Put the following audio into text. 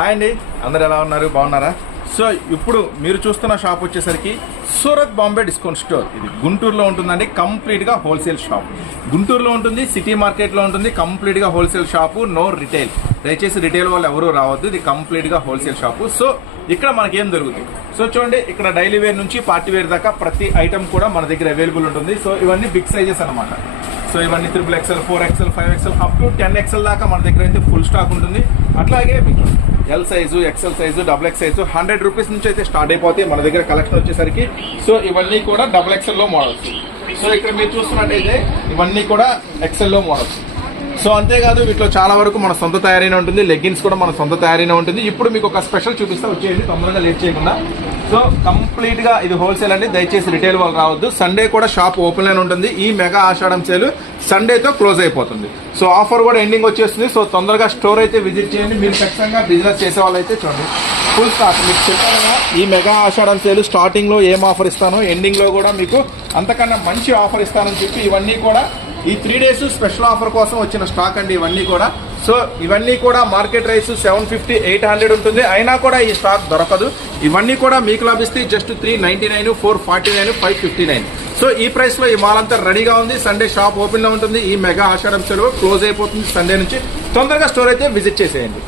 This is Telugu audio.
హాయ్ అండి. అందరు ఎలా ఉన్నారు? బాగున్నారా? సో ఇప్పుడు మీరు చూస్తున్న షాప్ వచ్చేసరికి సూరత్ బాంబే డిస్కౌంట్ స్టోర్. ఇది గుంటూరులో ఉంటుందండి కంప్లీట్గా హోల్సేల్ షాప్. గుంటూరులో ఉంటుంది సిటీ మార్కెట్లో ఉంటుంది కంప్లీట్గా హోల్సేల్ షాపు నో రిటైల్. దయచేసి రిటైల్ వాళ్ళు ఎవరూ రావద్దు ఇది కంప్లీట్గా హోల్సేల్ షాపు. సో ఇక్కడ మనకి ఏం దొరుకుతుంది? సో చూడండి ఇక్కడ డైలీ వేర్ నుంచి పార్టీ వేర్ దాకా ప్రతి ఐటమ్ కూడా మన దగ్గర అవైలబుల్ ఉంటుంది. సో ఇవన్నీ బిగ్ సైజెస్ అన్నమాట. సో ఇవన్నీ triple XL four XL five XL up to ten XL దాకా మన దగ్గర అయితే ఫుల్ స్టాక్ ఉంటుంది. అట్లాగే మీకు L size XL size double X size hundred rupees నుంచి అయితే స్టార్ట్ అయిపోతాయి మన దగ్గర కలెక్షన్ వచ్చేసరికి. సో ఇవన్నీ కూడా డబుల్ ఎక్సెల్లో మోడల్స్ సో ఇక్కడ మీరు చూస్తున్నట్టయితే ఇవన్నీ కూడా ఎక్సెల్లో మోడల్స్ సో అంతేకాదు వీటిలో చాలా వరకు మన సొంత తయారైన ఉంటుంది లెగ్గిన్స్ కూడా మన సొంత తయారీనే ఉంటుంది. ఇప్పుడు మీకు ఒక స్పెషల్ చూపిస్తా వచ్చేయండి తొందరగా లేట్ చేయకుండా. సో కంప్లీట్గా ఇది హోల్సేల్ అండి. దయచేసి రిటైల్ వాళ్ళు రావద్దు. సండే కూడా షాప్ ఓపెన్లోనే ఉంటుంది. ఈ మెగా ఆషాఢం సేల్ సండేతో క్లోజ్ అయిపోతుంది. సో ఆఫర్ కూడా ఎండింగ్ వచ్చేస్తుంది. సో తొందరగా స్టోర్ అయితే విజిట్ చేయండి. మీరు ఖచ్చితంగా బిజినెస్ చేసే వాళ్ళైతే చూడండి. ఫుల్ స్టాక్ మీకు చెప్పాను ఈ మెగా ఆషాఢం సేల్ స్టార్టింగ్లో ఏం ఆఫర్ ఇస్తానో ఎండింగ్లో కూడా మీకు అంతకన్నా మంచి ఆఫర్ ఇస్తానని చెప్పి ఇవన్నీ కూడా ఈ త్రీ డేస్ స్పెషల్ ఆఫర్ కోసం వచ్చిన స్టాక్ అండి ఇవన్నీ కూడా. సో ఇవన్నీ కూడా market price seven fifty eight hundred ఉంటుంది. అయినా కూడా ఈ స్టాక్ దొరకదు. ఇవన్నీ కూడా మీకు లభిస్తే just three ninety nine four forty nine five fifty nine so ఈ ప్రైస్లో ఈ మాల్ అంతా రెడీగా ఉంది. సండే షాప్ ఓపెన్లో ఉంటుంది. ఈ మెగా ఆషాఢం సెలవు క్లోజ్ అయిపోతుంది. సండే నుంచి తొందరగా స్టోర్ అయితే విజిట్ చేసేయండి.